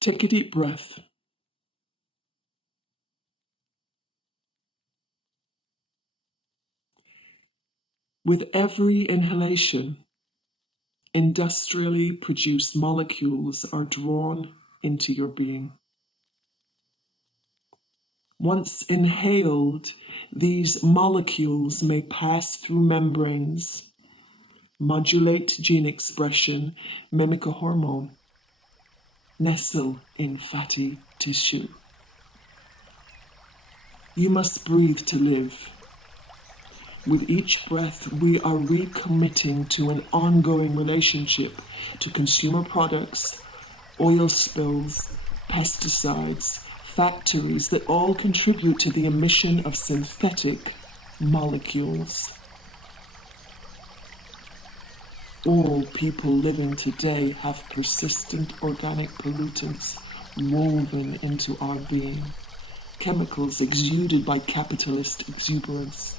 Take a deep breath. With every inhalation, industrially produced molecules are drawn into your being. Once inhaled, these molecules may pass through membranes, modulate gene expression, mimic a hormone, nestle in fatty tissue. You must breathe to live. With each breath, we are recommitting to an ongoing relationship to consumer products, oil spills, pesticides, factories that all contribute to the emission of synthetic molecules. All people living today have persistent organic pollutants woven into our being, chemicals exuded by capitalist exuberance.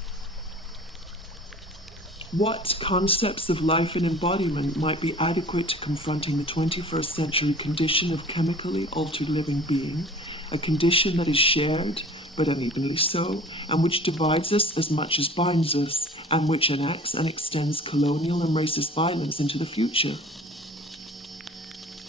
What concepts of life and embodiment might be adequate to confronting the 21st century condition of chemically altered living being, a condition that is shared, but unevenly so, and which divides us as much as binds us, and which enacts and extends colonial and racist violence into the future?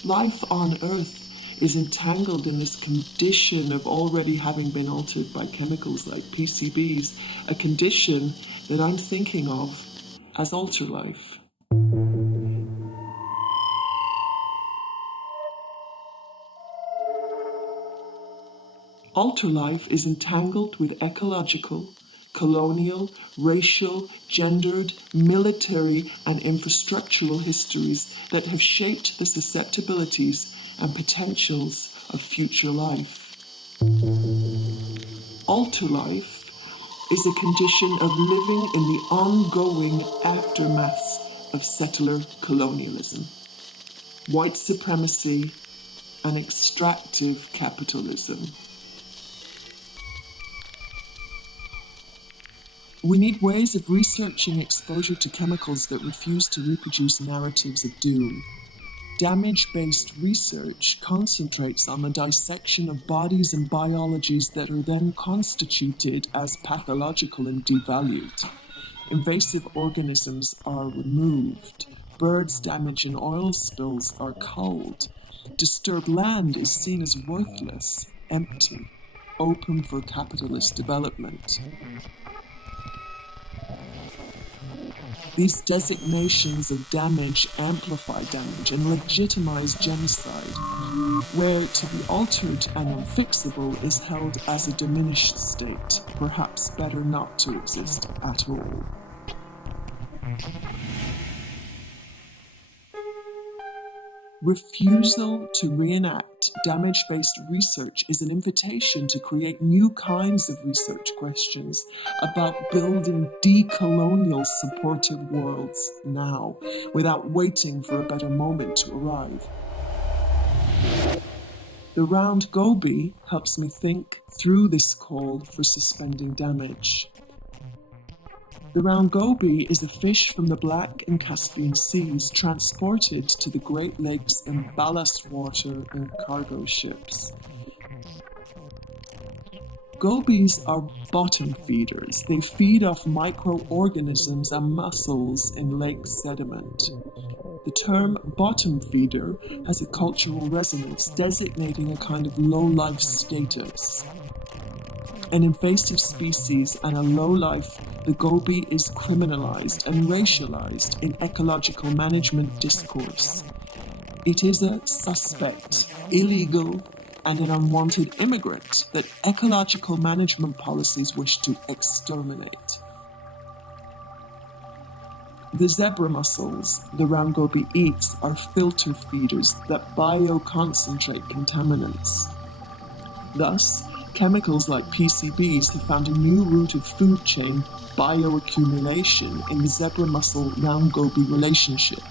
Life on Earth is entangled in this condition of already having been altered by chemicals like PCBs, a condition that I'm thinking of as Alterlife. Alterlife is entangled with ecological, colonial, racial, gendered, military, and infrastructural histories that have shaped the susceptibilities and potentials of future life. Alterlife is a condition of living in the ongoing aftermath of settler colonialism, white supremacy, and extractive capitalism. We need ways of researching exposure to chemicals that refuse to reproduce narratives of doom. Damage-based research concentrates on the dissection of bodies and biologies that are then constituted as pathological and devalued. Invasive organisms are removed. Birds damaged in oil spills are culled. Disturbed land is seen as worthless, empty, open for capitalist development. These designations of damage amplify damage and legitimize genocide, where to be altered and unfixable is held as a diminished state, perhaps better not to exist at all. Refusal to reenact damage-based research is an invitation to create new kinds of research questions about building decolonial supportive worlds now, without waiting for a better moment to arrive. The round goby helps me think through this call for suspending damage. The round goby is a fish from the Black and Caspian Seas transported to the Great Lakes in ballast water in cargo ships. Gobies are bottom feeders. They feed off microorganisms and mussels in lake sediment. The term bottom feeder has a cultural resonance designating a kind of low-life status. An invasive species and a low-life, the goby is criminalized and racialized in ecological management discourse. It is a suspect, illegal, and an unwanted immigrant that ecological management policies wish to exterminate. The zebra mussels the round goby eats are filter feeders that bioconcentrate contaminants. Thus, chemicals like PCBs have found a new route of food chain bioaccumulation in the zebra mussel round goby relationship.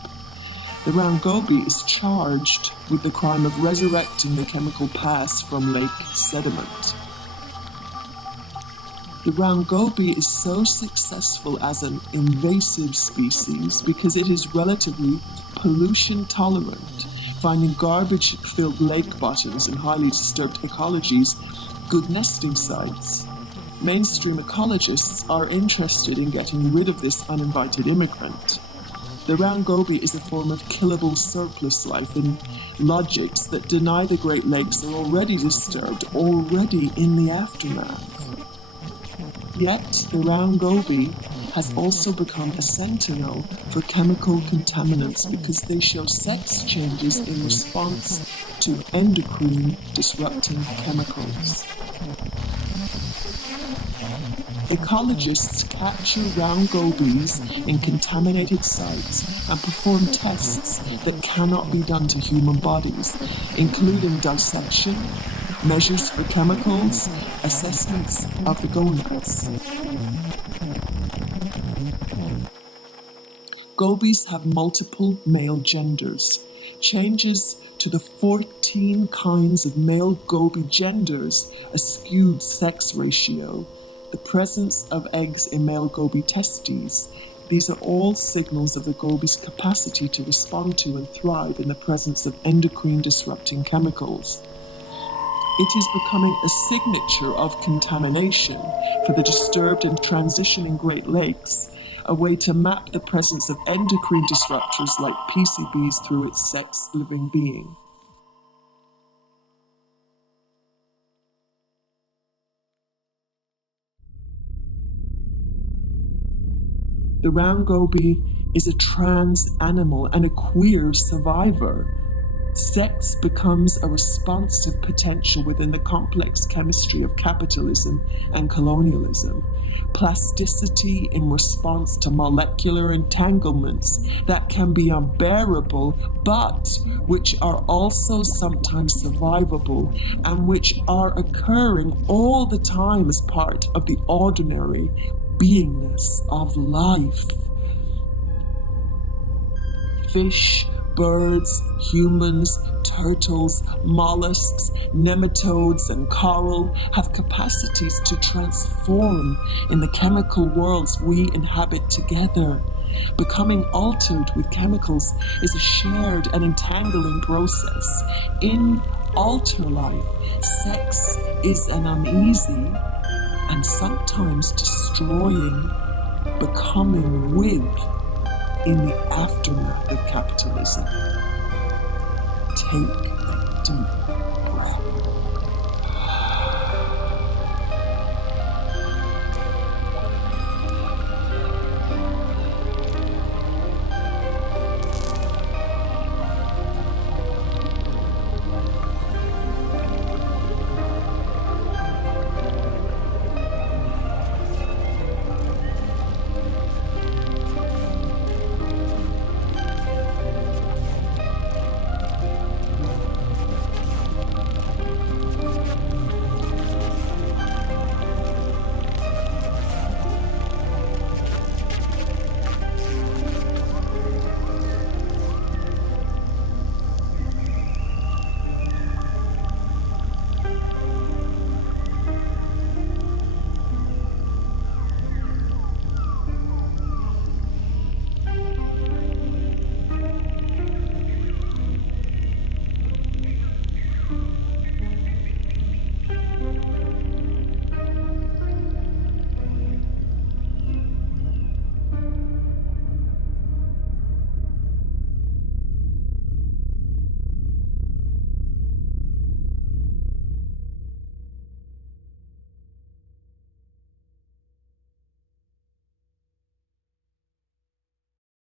The round goby is charged with the crime of resurrecting the chemical past from lake sediment. The round goby is so successful as an invasive species because it is relatively pollution tolerant, finding garbage-filled lake bottoms in highly disturbed ecologies good nesting sites. Mainstream ecologists are interested in getting rid of this uninvited immigrant. The round goby is a form of killable surplus life in logics that deny the Great Lakes are already disturbed, already in the aftermath. Yet, the round goby has also become a sentinel for chemical contaminants because they show sex changes in response to endocrine disrupting chemicals. Ecologists capture round gobies in contaminated sites and perform tests that cannot be done to human bodies, including dissection, measures for chemicals, assessments of the gonads. Gobies have multiple male genders. Changes to the 14 kinds of male goby genders, a skewed sex ratio, the presence of eggs in male goby testes. These are all signals of the goby's capacity to respond to and thrive in the presence of endocrine disrupting chemicals. It is becoming a signature of contamination for the disturbed and transitioning Great Lakes, a way to map the presence of endocrine disruptors like PCBs through its sex living being. The round goby is a trans animal and a queer survivor. Sex becomes a responsive potential within the complex chemistry of capitalism and colonialism. Plasticity in response to molecular entanglements that can be unbearable, but which are also sometimes survivable and which are occurring all the time as part of the ordinary beingness of life. Fish, birds, humans, turtles, mollusks, nematodes, and coral have capacities to transform in the chemical worlds we inhabit together. Becoming altered with chemicals is a shared and entangling process. In Alterlife, sex is an uneasy and sometimes destroying becoming with in the aftermath of capitalism. Take a deep